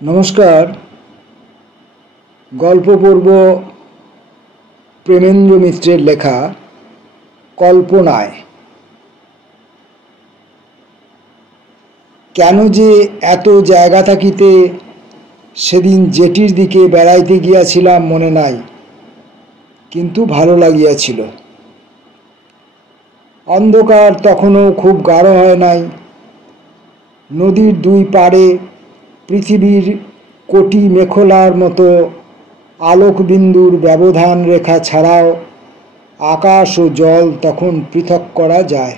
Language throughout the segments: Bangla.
নমস্কার। গল্প পড়ব প্রেমেন্দ্র মিত্রের লেখা কল্পনায়। কেন যে এত জায়গা থাকিতে সেদিন জেটির দিকে বেড়াইতে গিয়াছিলাম মনে নাই, কিন্তু ভালো লাগিয়াছিল। অন্ধকার তখনও খুব গাঢ় হয় নাই। নদীর দুই পাড়ে পৃথিবীর কোটি মেখলার মতো আলোকবিন্দুর ব্যবধান রেখা ছাড়াও আকাশ ও জল তখন পৃথক করা যায়।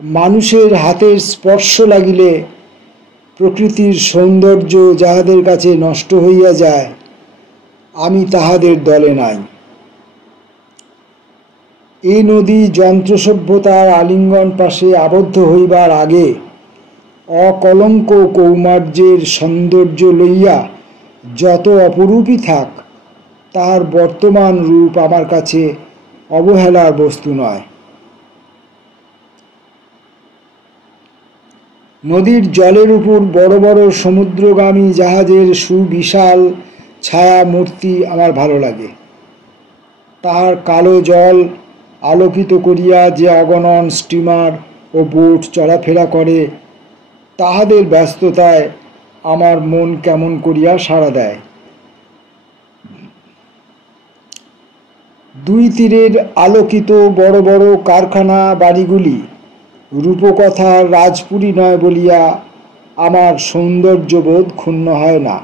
মানুষের হাতের স্পর্শ লাগিলে প্রকৃতির সৌন্দর্য যাহাদের কাছে নষ্ট হইয়া যায়, আমি তাহাদের দলে নাই। এই নদী যন্ত্র সভ্যতার আলিঙ্গন পাশে আবদ্ধ হইবার আগে অকলঙ্ক কৌমার্যের সৌন্দর্য লইয়া যত অপরূপই থাক, তাহার বর্তমান রূপ আমার কাছে অবহেলার বস্তু নয়। নদীর জলের উপর বড় বড় সমুদ্রগামী জাহাজের সুবিশাল ছায়া মূর্তি আমার ভালো লাগে। তাহার কালো জল আলোকিত করিয়া যে অগণন স্টিমার ও বোট চলাফেরা করে, তাহাদের ব্যস্ততায় আমার মন কেমন করিয়া সাড়া দেয়। দুই তীরের আলোকিত বড় বড় কারখানা বাড়িগুলি রূপকথার রাজপুরী নয় বলিয়া আমার সৌন্দর্যবোধ ক্ষুণ্ণ হয় না।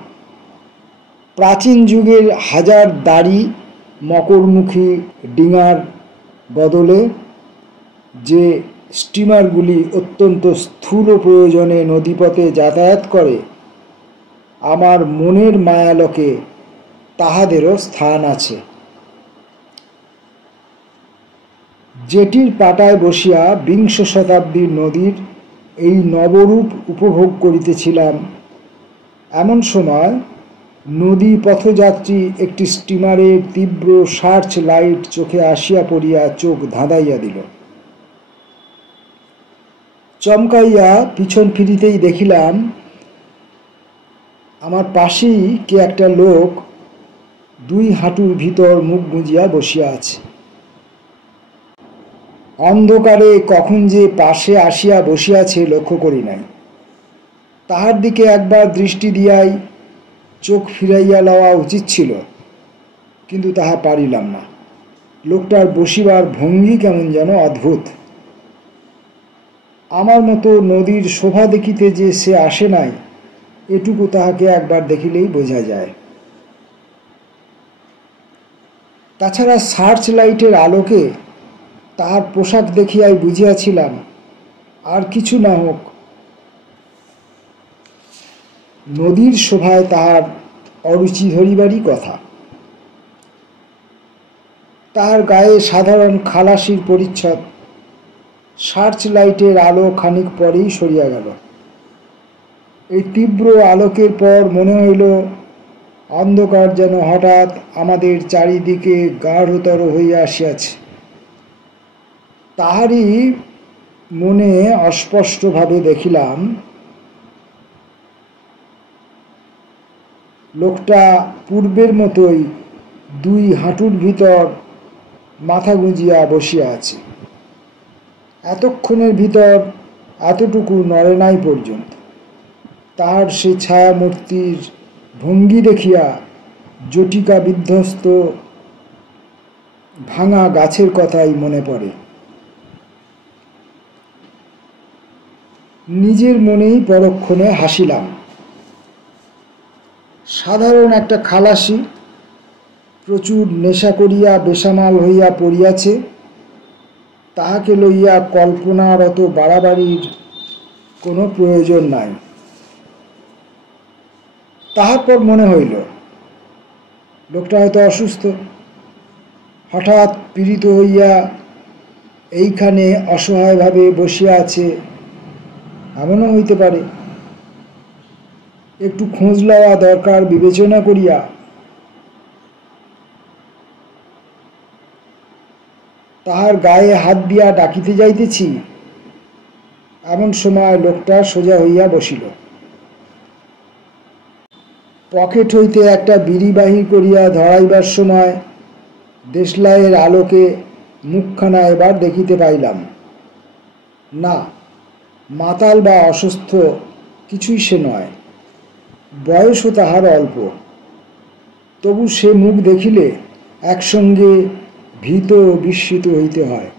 প্রাচীন যুগের হাজার দাড়ি মকরমুখী ডিঙার বদলে যে স্টিমারগুলি অত্যন্ত স্থূল প্রয়োজনে নদীপথে যাতায়াত করে, আমার মনের মায়ালোকে তাহাদেরও স্থান আছে। জেটির পাটায় বসিয়া বিংশ শতাব্দীর নদীর এই নবরূপ উপভোগ করিতেছিলাম। এমন সময় নদী পথযাত্রী একটি স্টিমারের তীব্র সার্চ লাইট চোখে আসিয়া পড়িয়া চোখ ধাঁধাইয়া দিল। চমকাইয়া পিছন ফিরিতেই দেখিলাম আমার পাশেই কে একটা লোক দুই হাঁটুর ভিতর মুখ গুঁজিয়া বসিয়া আছে। অন্ধকারে কখন যে পাশে আসিয়া বসিয়াছে লক্ষ্য করি নাই। তাহার দিকে একবার দৃষ্টি দিয়াই চোখ ফিরাইয়া লওয়া উচিত ছিল, কিন্তু তাহা পারিলাম না। লোকটার বসিবার ভঙ্গি কেমন যেন অদ্ভুত। আমার মতো নদীর শোভা দেখিতে যে সে আসে নাই, এটুকু তাহাকে একবার দেখিলেই বোঝা যায়। তাছাড়া সার্চ লাইটের আলোকে তাহার পোশাক দেখিয়াই বুঝিয়াছিলাম, আর কিছু না হোক নদীর শোভায় তাহার অরুচি ধরিবারই কথা। তাহার গায়ে সাধারণ খালাসির পরিচ্ছদ। সার্চ লাইটের আলো খানিক পরেই সরিয়া গেল। এই তীব্র আলোকের পর মনে হইল অন্ধকার যেন হঠাৎ আমাদের চারিদিকে গাঢ়তর হইয়া আসিয়াছে। তাহারই মনে অস্পষ্টভাবে দেখিলাম লোকটা পূর্বের মতোই দুই হাঁটুর ভিতর মাথা গুঁজিয়া বসিয়া আছে। এতক্ষণের ভিতর এতটুকু নড়ে নাই পর্যন্ত। তাহার সে ছায়া মূর্তির ভঙ্গি দেখিয়া জটিকা বিধ্বস্ত ভাঙা গাছের কথাই মনে পড়ে। নিজের মনেই পরক্ষণে হাসিলাম। সাধারণ একটা খালাসি প্রচুর নেশা করিয়া বেসামাল হইয়া পড়িয়াছে, তাহাকে লইয়া কল্পনার অত বাড়াবাড়ির কোনো প্রয়োজন নাই। তাহার পর মনে হইল লোকটা হয়তো অসুস্থ, হঠাৎ পীড়িত হইয়া এইখানে অসহায়ভাবে বসিয়া আছে, এমনও হইতে পারে। একটু খোঁজ লওয়া দরকার বিবেচনা করিয়া তাহার গায়ে হাত দিয়া ডাকিতে যাইতেছি, এমন সময় লোকটা সোজা হইয়া বসিল। পকেট হইতে একটা বিড়ি বাহির করিয়া ধরাইবার সময় দেশলাইয়ের আলোকে মুখখানা এবার দেখিতে পাইলাম। না, মাতাল বা অসুস্থ কিছুই সে নয়, বয়সও তাহার অল্প। তবু সে মুখ দেখিলে একসঙ্গে ভীত বিস্মিত হইতে হয়।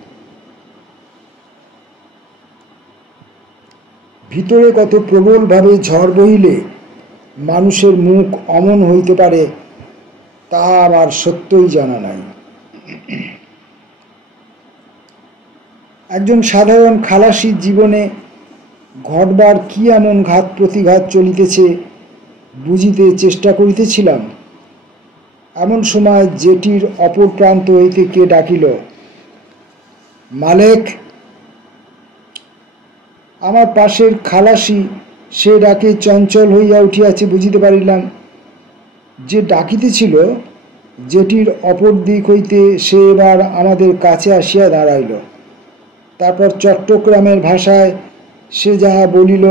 ভিতরে কত প্রবলভাবে ঝড় বহিলে মানুষের মুখ অমন হইতে পারে তা আমার সত্যই জানা নাই। একজন সাধারণ খালাসির জীবনে ঘটবার কি এমন ঘাত প্রতিঘাত চলিতেছে বুঝিতে চেষ্টা করিতেছিলাম। এমন সময় জেটির অপর প্রান্ত হইতে কে ডাকিল, মালেক। আমার পাশের খালাসি, সে ডাকে চঞ্চল হইয়া উঠিয়াছে বুঝিতে পারিলাম। যে ডাকিতেছিল জেটির অপর দিক হইতে সে এবার আমাদের কাছে আসিয়া দাঁড়াইল। তারপর চট্টগ্রামের ভাষায় সে যাহা বলিল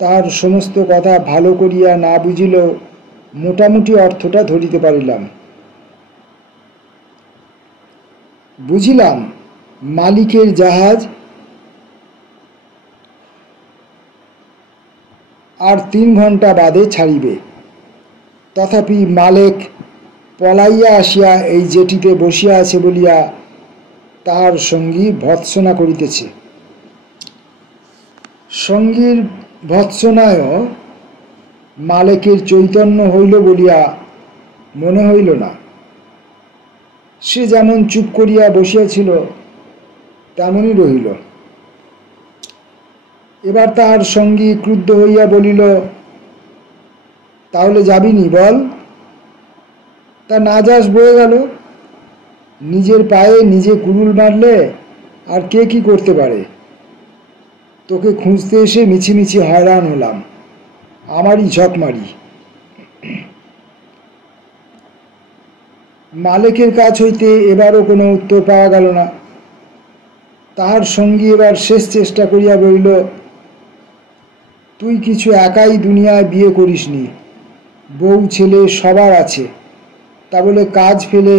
তার সমস্ত কথা ভালো করিয়া না বুঝিলেও মোটামুটি অর্থটা ধরিতে পারিলাম। বুঝিলাম মালিকের জাহাজ আর 3 ঘণ্টা বাদে ছাড়িবে। তথাপি মালেক পলাইয়া আসিয়া এই জেটিতে বসিয়া আছে বলিয়া তাহার সঙ্গী ভৎসনা করিতেছে। সঙ্গীর ভৎসনায়ও মালেকের চৈতন্য হইল বলিয়া মনে হইল না। সে যেমন চুপ করিয়া বসিয়াছিল তেমনই রহিল। এবার তাহার সঙ্গী ক্রুদ্ধ হইয়া বলিল, তাহলে যাবিনি বল? তা না যাস বয়ে গেল। নিজের পায়ে নিজে কুড়ুল মারলে আর কে কি করতে পারে? তোকে খুঁজতে এসে মিছিমিছি হয়রান হলাম, আমারই ঝকমারি। মালিকের কাছ হইতে এবারও কোনো উত্তর পাওয়া গেল না। তাহার সঙ্গী এবার শেষ চেষ্টা করিয়া বলিল, তুই কিছু একাই দুনিয়ায় বিয়ে করিসনি, বউ ছেলে সবার আছে, তা বলে কাজ ফেলে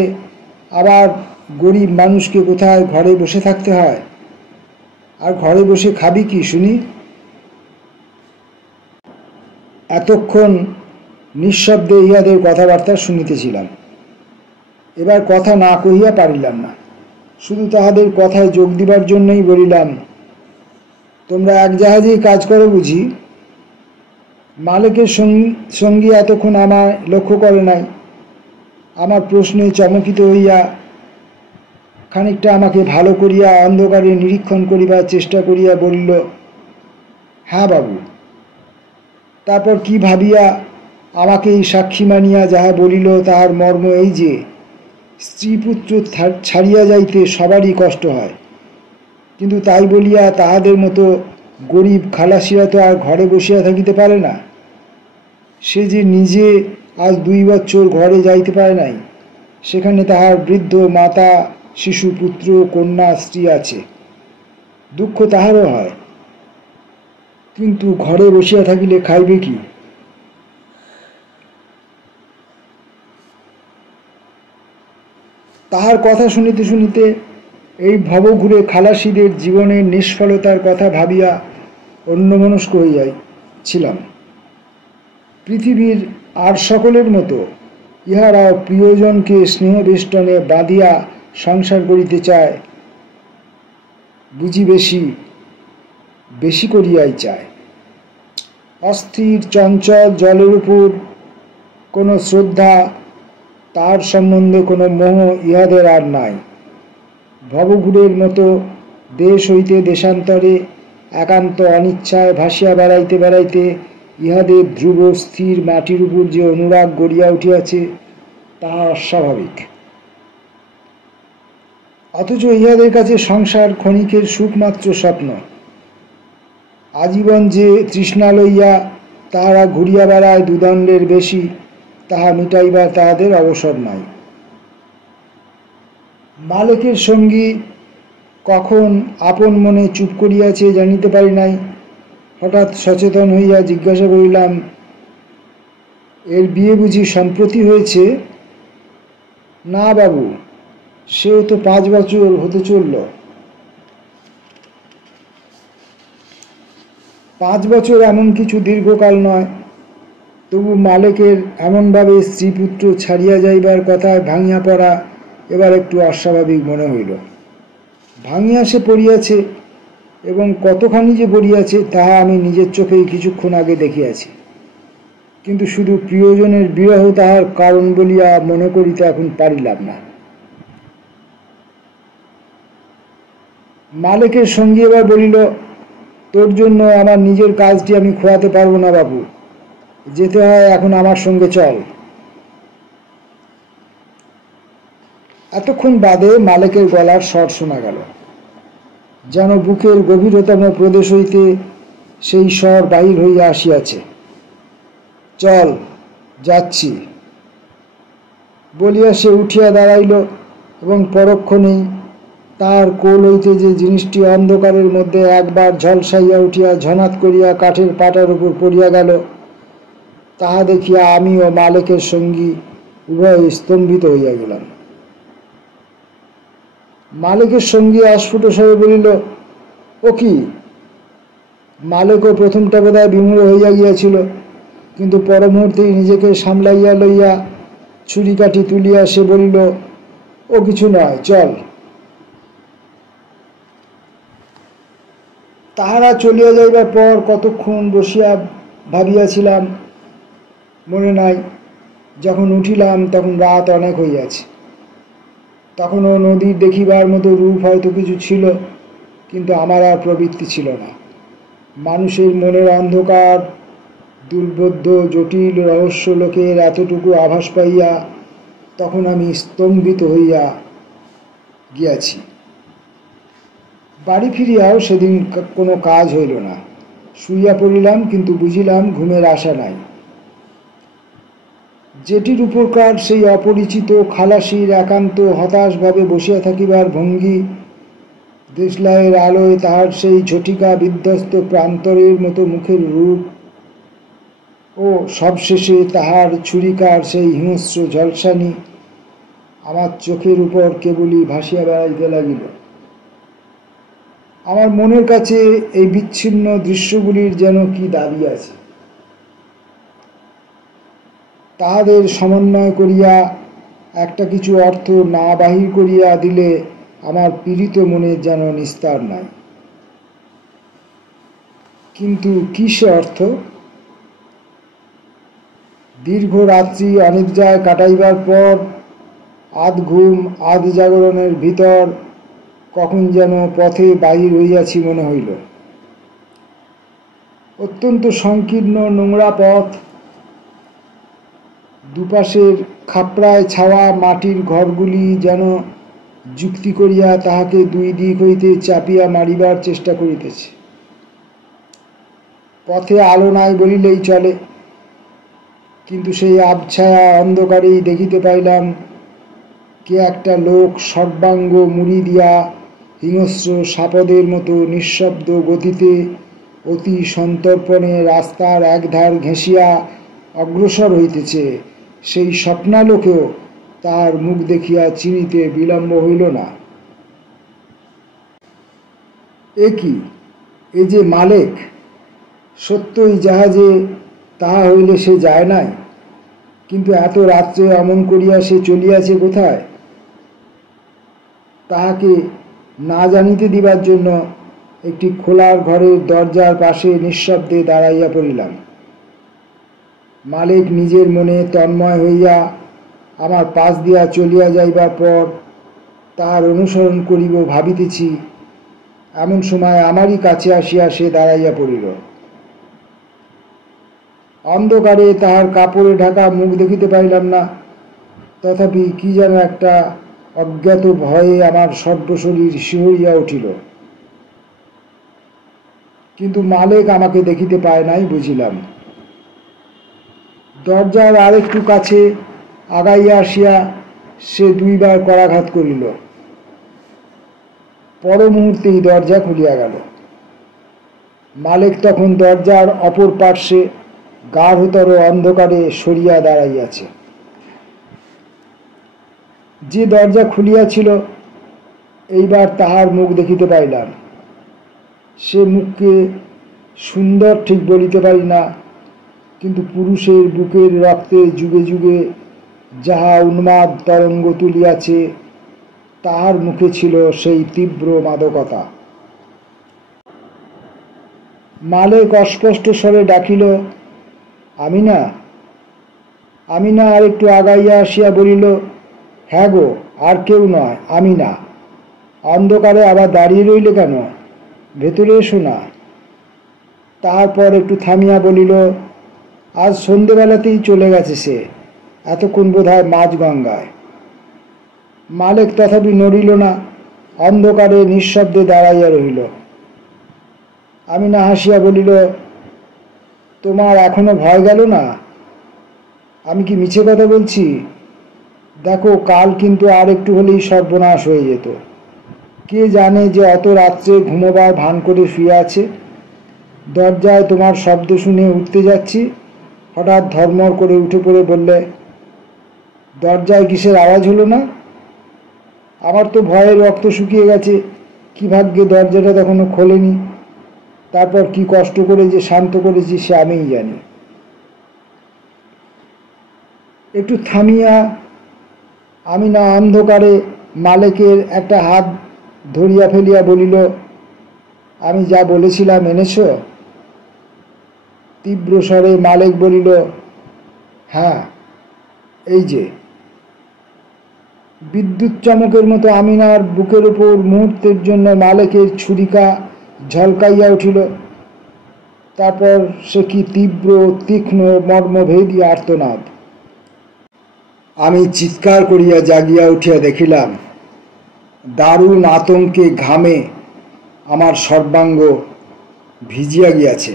আবার গরিব মানুষকে কোথায় ঘরে বসে থাকতে হয়? আর ঘরে বসে খাবি কি শুনি? এতক্ষণ নিঃশব্দে ইহাদের কথাবার্তা শুনিতেছিলাম। এবার কথা না কহিয়া পারিলাম না, শুধু তাহাদের কথায় যোগ দিবার জন্যই বলিলাম, তোমরা এক জাহাজেই কাজ করো বুঝি? মালিকের সঙ্গী এতক্ষণ আমায় লক্ষ্য করে নাই। আমার প্রশ্নে চমকিত হইয়া খানিকটা আমাকে ভালো করিয়া অন্ধকারে নিরীক্ষণ করিবার চেষ্টা করিয়া বলিল, হ্যাঁ বাবু। তারপর কি ভাবিয়া আমাকে এই সাক্ষী মানিয়া যাহা বলিল তাহার মর্ম এই যে, স্ত্রী পুত্র ছাড়িয়া যাইতে সবারই কষ্ট হয়, কিন্তু তাই বলিয়া তাহাদের মতো গরিব খালাসিরা তো আর ঘরে বসিয়া থাকিতে পারে না। সে যে নিজে আজ 2 বছর ঘরে যাইতে পারে নাই, সেখানে তাহার বৃদ্ধ মাতা, শিশু, পুত্র, কন্যা, স্ত্রী আছে, দুঃখ তাহারও হয়, কিন্তু ঘরে বসিয়া থাকিলে খাইবে কি? তাহার কথা শুনিতে শুনিতে এই ভবঘুরে খালাসিদের জীবনের নিষ্ফলতার কথা ভাবিয়া অন্যমনস্ক হইয়াছিলাম। পৃথিবীর আর সকলের মতো ইহারাও প্রিয়জনকে স্নেহবেষ্টনে বাঁধিয়া সংসার করিতে চায়, বুঝি বেশি বেশি করিয়াই চায়। অস্থির চঞ্চল জলের উপর কোনো শ্রদ্ধা, তার সম্বন্ধে কোনো মোহ ইহাদের আর নাই। ভবঘুরের মতো দেশ হইতে দেশান্তরে একান্ত অনিচ্ছায় ভাসিয়া বেড়াইতে বেড়াইতে ইহাদের ধ্রুব স্থির মাটির উপর যে অনুরাগ গড়িয়া উঠিয়াছে তাহা অস্বাভাবিক। অথচ ইহাদের কাছে সংসার ক্ষণিকের সুখমাত্র স্বপ্ন। আজীবন যে তৃষ্ণা লইয়া তাহারা ঘুরিয়া বেড়ায় দুদণ্ডের বেশি, তাহা মিটাইবার তাহাদের অবসর নাই। মালিকের সঙ্গী কখন আপন মনে চুপ করিয়াছে জানিতে পারি নাই। হঠাৎ সচেতন হইয়া জিজ্ঞাসা করিলাম, এর বিয়ে বুঝি সম্প্রতি হয়েছে? না বাবু, সেও তো 5 বছর হতে চলল। 5 বছর এমন কিছু দীর্ঘকাল নয়। তবু মালেকের এমনভাবে স্ত্রীপুত্র ছাড়িয়া যাইবার কথায় ভাঙিয়া পড়া এবার একটু অস্বাভাবিক মনে হইল। ভাঙিয়া সে পড়িয়াছে, এবং কতখানি যে পড়িয়াছে তাহা আমি নিজের চোখেই কিছুক্ষণ আগে দেখিয়াছি, কিন্তু শুধু প্রিয়জনের বিরহ তাহার কারণ বলিয়া মনে করিতে এখন পারিলাম না। মালেকের সঙ্গী এবার বলিল, তোর জন্য আমার নিজের কাজটি আমি খোয়াতে পারবো না বাবু, যেতে হয় এখন আমার সঙ্গে, চল। এতক্ষণ বাদে মালেকের গলার স্বর শোনা গেল, যেন বুকের গভীরতম প্রদেশ হইতে সেই স্বর বাহির হইয়া আসিয়াছে। চল, যাচ্ছি বলিয়া সে উঠিয়া দাঁড়াইল, এবং পরক্ষণেই তার কোল হইতে যে জিনিসটি অন্ধকারের মধ্যে একবার ঝলসাইয়া উঠিয়া ঝনাত করিয়া কাঠের পাটার উপর পড়িয়া গেল, তাহা দেখিয়া আমি ও মালেকের সঙ্গী উভয় স্তম্ভিত হইয়া গেলাম। মালেকের সঙ্গী অস্ফুট স্বরে বলিল, ও কি? মালেকও প্রথমটা বোধহয় বিমূঢ় হইয়া গিয়াছিল, কিন্তু পর মুহূর্তেই নিজেকে সামলাইয়া লইয়া ছুরিকাঠি তুলিয়া সে বলিল, ও কিছু নয়, চল। তাহারা চলিয়া যাইবার পর কতক্ষণ বসিয়া ভাবিয়াছিলাম মনে নাই। যখন উঠিলাম তখন রাত অনেক হইয়াছে। তখনও নদীর দেখিবার মতো রূপ হয়তো কিছু ছিল, কিন্তু আমার আর প্রবৃত্তি ছিল না। মানুষের মনের অন্ধকার, দুর্বোধ্য জটিল রহস্য লোকের এতটুকু আভাস পাইয়া তখন আমি স্তম্ভিত হইয়া গিয়াছি। বাড়ি ফিরিয়াও সেদিন কোনো কাজ হইল না। শুইয়া পড়িলাম, কিন্তু বুঝিলাম ঘুমের আশা নাই। যেটির উপরকার সেই অপরিচিত খালাসির একান্ত হতাশভাবে বসিয়া থাকিবার ভঙ্গি, দেশলাইয়ের আলোয় তাহার সেই ঝটিকা বিধ্বস্ত প্রান্তরের মতো মুখের রূপ, ও সবশেষে তাহার ছুরিকার সেই হিংস্র ঝলসানি আমার চোখের উপর কেবলই ভাসিয়া বেড়াইতে লাগিল। আমার মনের কাছে এই বিচ্ছিন্ন দৃশ্যগুলির যেন কি দাবি আছে। তাহাদের সমন্বয় করিয়া একটা কিছু অর্থ না বাহির করিয়া দিলে আমার পীড়িত মনের যেন নিস্তার নাই। কিন্তু কি সে অর্থ? দীর্ঘ রাত্রি অনিদ্রায় কাটাইবার পর আধ ঘুম আধ জাগরণের ভিতর কখন যেন পথে বাহির হইয়াছি মনে হইল। অত্যন্ত সংকীর্ণ নোংরা পথ, দুপাশের খাপড়ায় ছাওয়া মাটির ঘরগুলি যেন যুক্তি করিয়া তাহাকে দুই দিক হইতে চাপিয়া মারিবার চেষ্টা করিতেছে। পথে আলো নাই বলিলেই চলে, কিন্তু সেই আবছায়া অন্ধকারেই দেখিতে পাইলাম কে একটা লোক সর্বাঙ্গ মুড়ি দিয়া হিংস্র সাপদের মতো নিঃশব্দ গতিতে অতি সন্তর্পণে রাস্তার একধার ঘেঁষিয়া অগ্রসর হইতেছে। সেই স্বপ্নালোকেও তার মুখ দেখিয়া চিনিতে বিলম্ব হইল না। এ কি, এ যে মালেক! সত্যই জাহাজে তাহা হইলে সে যায় নাই, কিন্তু এত রাত্রে অমন করিয়া সে চলিয়াছে কোথায়? তাহাকে না জানিতে দিবার জন্য একটি খোলার ঘরের দরজার পাশে নিঃশব্দে দাঁড়াইয়া পড়িলাম। মালেক নিজের মনে তন্ময় হইয়া আমার পাশ দিয়া চলিয়া যাইবার পর তাহার অনুসরণ করিব ভাবিতেছি, এমন সময় আমারই কাছে আসিয়া সে দাঁড়াইয়া পড়িল। অন্ধকারে তাহার কাপড়ে ঢাকা মুখ দেখিতে পাইলাম না, তথাপি কি যেন একটা অজ্ঞাত ভয়ে আমার সর্বশরীর শিহরিয়া উঠিল। কিন্তু মালেক আমাকে দেখিতে পায় নাই বুঝিলাম। দরজার আরেকটু কাছে আগাইয়া আসিয়া সে দুইবার করাঘাত করিল। পর মুহূর্তেই দরজা খুলিয়া গেল। মালেক তখন দরজার অপর পার্শ্বে গাঢ়তর অন্ধকারে সরিয়া দাঁড়াইয়াছে। যে দরজা খুলিয়াছিল এইবার তাহার মুখ দেখিতে পাইলাম। সে মুখকে সুন্দর ঠিক বলিতে পারি না, কিন্তু পুরুষের বুকের রক্তে যুগে যুগে যাহা উন্মাদ তরঙ্গ তুলিয়াছে তাহার মুখে ছিল সেই তীব্র মাদকতা। মালেক অস্পষ্ট স্বরে ডাকিল, আমিনা। আমিনা আর একটু আগাইয়া আসিয়া বলিল, হ্যাঁ গো, আর কেউ নয়, আমিনা। অন্ধকারে আবার দাঁড়িয়ে রইলে কেন? ভেতরে এসো না। তারপর একটু থামিয়া বলিল, আজ সন্ধেবেলাতেই চলে গেছে সে, এতক্ষণ বোধ হয় মাঝগঙ্গায়। মালেক তথাপি নড়িল না, অন্ধকারে নিঃশব্দে দাঁড়াইয়া রহিল। আমিনা হাসিয়া বলিল, তোমার এখনো ভয় গেল না? আমি কি মিছে কথা বলছি? দেখো, কাল কিন্তু আর একটু হলেই সর্বনাশ হয়ে যেত। কে জানে যে অত রাত্রে ঘুমোবার ভান করে শুয়ে আছে। দরজায় তোমার শব্দ শুনে উঠতে যাচ্ছি, হঠাৎ ধর্মর করে উঠে পড়ে বললে, দরজায় কিসের আওয়াজ হলো না? আমার তো ভয়ে রক্ত শুকিয়ে গেছে। কি ভাগ্যে দরজাটা তখনও খোলেনি। তারপর কি কষ্ট করে যে শান্ত করেছি সে আমিই জানি। একটু থামিয়া আমিনা অন্ধকারে মালেকের একটা হাত ধরিয়া ফেলিয়া বলিল, আমি যা বলেছিলাম এনেছ? তীব্র স্বরে মালেক বলিল, হ্যাঁ, এই যে। বিদ্যুৎ চমকের মতো আমিনার বুকের উপর মুহূর্তের জন্য মালেকের ছুরিকা ঝলকাইয়া উঠিল। তারপর সে কি তীব্র তীক্ষ্ণ মর্মভেদী আর্তনাদ। আমি চিৎকার করিয়া জাগিয়া উঠিয়া দেখিলাম দারুণ আতঙ্কে ঘামে আমার সর্বাঙ্গ ভিজিয়া গিয়াছে।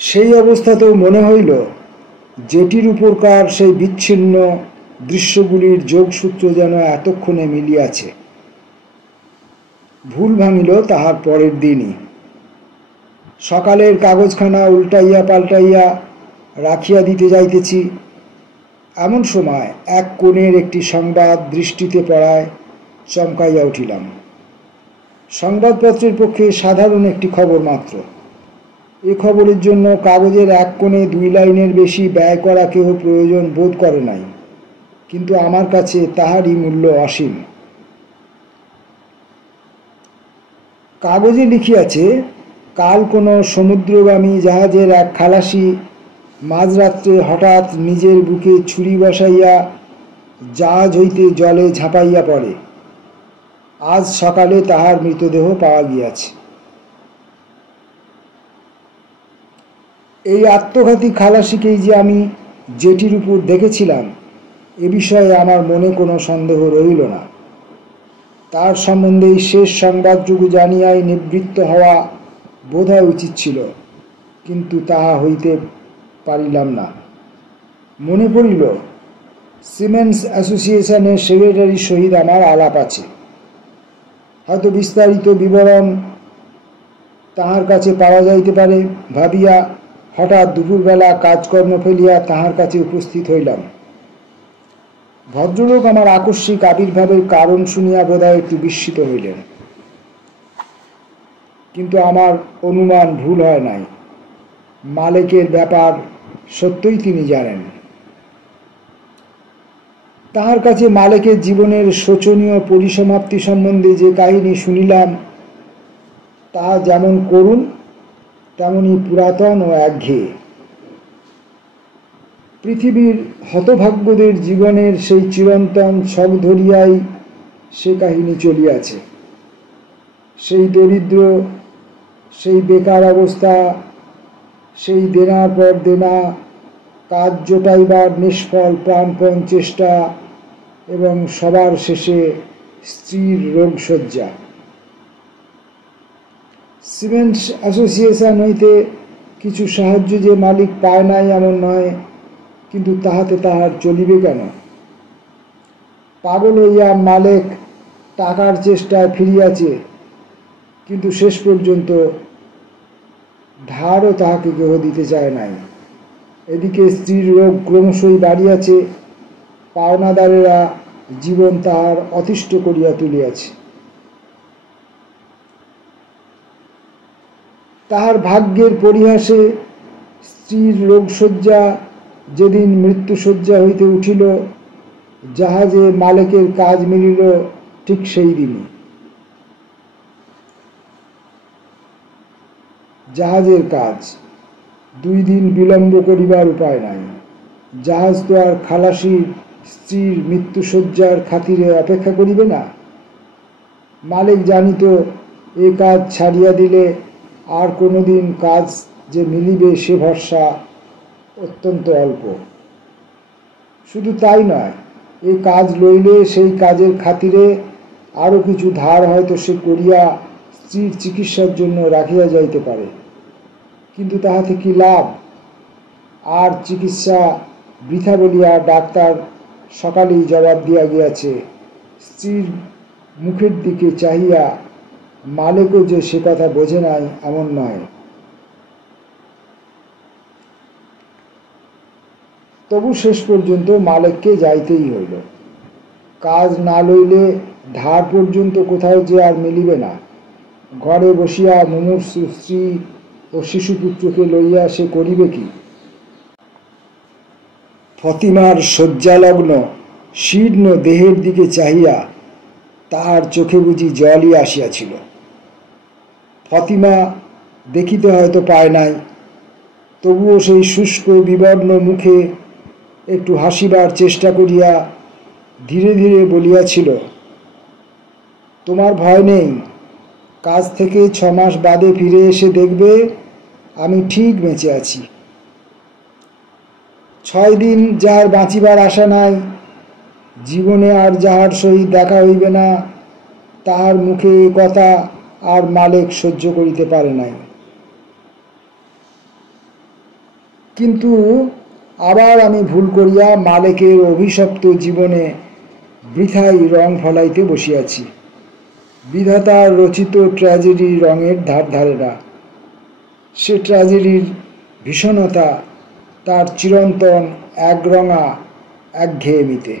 সেই অবস্থাতেও মনে হইল যেটির উপরকার সেই বিচ্ছিন্ন দৃশ্যগুলির যোগসূত্র যেন এতক্ষণে মিলিয়াছে। ভুল ভাঙিল তাহার পরের দিনই। সকালের কাগজখানা উল্টাইয়া পাল্টাইয়া রাখিয়া দিতে যাইতেছি, এমন সময় এক কোণের একটি সংবাদ দৃষ্টিতে পড়ায় চমকাইয়া উঠিলাম। সংবাদপত্রের পক্ষে সাধারণ একটি খবর মাত্র। এ খবরের জন্য কাগজের এক কোণে 2 লাইনের বেশি ব্যয় করা কেহ প্রয়োজন বোধ করে নাই, কিন্তু আমার কাছে তাহারই মূল্য অসীম। কাগজে লিখিয়াছে, কাল কোনো সমুদ্রগামী জাহাজের এক খালাসি মাঝরাত্রে হঠাৎ নিজের বুকে ছুরি বসাইয়া জাহাজ হইতে জলে ঝাঁপাইয়া পড়ে। আজ সকালে তাহার মৃতদেহ পাওয়া গিয়াছে। এই আত্মঘাতী খালাসিকেই যে আমি জেটির উপর দেখেছিলাম, এ বিষয়ে আমার মনে কোনো সন্দেহ রহিল না। তার সম্বন্ধে শেষ সংবাদটুকু জানিয়াই নিবৃত্ত হওয়া বোধহয় উচিত ছিল, কিন্তু তাহা হইতে পারিলাম না। মনে পড়িল, সিমেন্স অ্যাসোসিয়েশনের সেক্রেটারির সহিত আমার আলাপ আছে। হয়তো বিস্তারিত বিবরণ তাহার কাছে পাওয়া যাইতে পারে ভাবিয়া হঠাৎ দুপুরবেলা কাজকর্ম ফেলিয়া তাহার কাছে উপস্থিত হইলাম। ভদ্রলোক আমার আকস্মিক আবির্ভাবের কারণ শুনিয়া বোধহয় একটু বিস্মিত হইলেন, কিন্তু আমার অনুমান ভুল হয় নাই। মালেকের ব্যাপার সত্যই তিনি জানেন। তাহার কাছে মালেকের জীবনের শোচনীয় পরিসমাপ্তি সম্বন্ধে যে কাহিনী শুনিলাম, তাহা যেমন করুণ তেমনি পুরাতন ও একঘেয়ে। পৃথিবীর হতভাগ্যদের জীবনের সেই চিরন্তন ছক ধরিয়াই সে কাহিনী চলিয়াছে। সেই দরিদ্র, সেই বেকার অবস্থা, সেই দেনার পর দেনা, কাজ জোটাইবার নিষ্ফল প্রাণপণ চেষ্টা এবং সবার শেষে স্ত্রীর রোগশয্যা। সিমেন্স অ্যাসোসিয়েশন হইতে কিছু সাহায্য যে মালিক পায় নাই এমন নয়, কিন্তু তাহাতে তাহার চলিবে কেন? পাগল হইয়া মালেক টাকার চেষ্টায় ফিরিয়াছে, কিন্তু শেষ পর্যন্ত ধারও তাহাকে কেহ দিতে চায় নাই। এদিকে স্ত্রীর রোগ ক্রমশই বাড়িয়াছে, পাওনাদারেরা জীবন তাহার অতিষ্ঠ করিয়া তুলিয়াছে। তাহার ভাগ্যের পরিহাসে স্ত্রীর রোগশয্যা যেদিন মৃত্যুশয্যা হইতে উঠিল, জাহাজে মালেকের কাজ মিলিল ঠিক সেই দিনই। জাহাজের কাজ 2 দিন বিলম্ব করিবার উপায় নাই। জাহাজ তো আর খালাসির স্ত্রীর মৃত্যুশয্যার খাতিরে অপেক্ষা করিবে না। মালিক জানিত এ কাজ ছাড়িয়া দিলে আর কোনোদিন কাজ যে মিলিবে সে ভরসা অত্যন্ত অল্প। শুধু তাই নয়, এই কাজ লইলে সেই কাজের খাতিরে আরও কিছু ধার হয়তো সে করিয়া স্ত্রীর চিকিৎসার জন্য রাখিয়া যাইতে পারে, কিন্তু তাহাতে কি লাভ? আর চিকিৎসা বৃথা বলিয়া ডাক্তার সকালেই জবাব দিয়া গিয়াছে। স্ত্রীর মুখের দিকে চাহিয়া মালিকও যে সে কথা বোঝে নাই এমন নয়। তবু শেষ পর্যন্ত মালিককে যাইতেই হইল। কাজ না লইলে ধার পর্যন্ত কোথাও যে আর মিলিবে না। ঘরে বসিয়া মুমূর্ষু স্ত্রী ও শিশুপুত্রকে লইয়া সে করিবে কি? ফতিমার শয্যালগ্ন শীর্ণ দেহের দিকে চাহিয়া তাহার চোখে বুঝি জলই আসিয়াছিল। ফতিমা দেখিতে হয়তো পায় নাই, তবুও সেই শুষ্ক বিবর্ণ মুখে একটু হাসিবার চেষ্টা করিয়া ধীরে ধীরে বলিয়াছিল, তোমার ভয় নেই, কাজ থেকে 6 মাস বাদে ফিরে এসে দেখবে আমি ঠিক বেঁচে আছি। 6 দিন যাহার বাঁচিবার আশা নাই, জীবনে আর যাহার সহিত দেখা হইবে না, তাহার মুখে এ কথা আর মালিক সহ্য করিতে পারে নাই। কিন্তু আবার আমি ভুল করিয়া মালিকের অভিশপ্ত জীবনে বৃথাই রং ফলাইতে বসিয়াছি। বিধাতার রচিত ট্র্যাজেডি রঙের ধার ধারে না। সে ট্র্যাজেডির ভীষণতা তার চিরন্তন একরঙা একঘেয়েমিতে।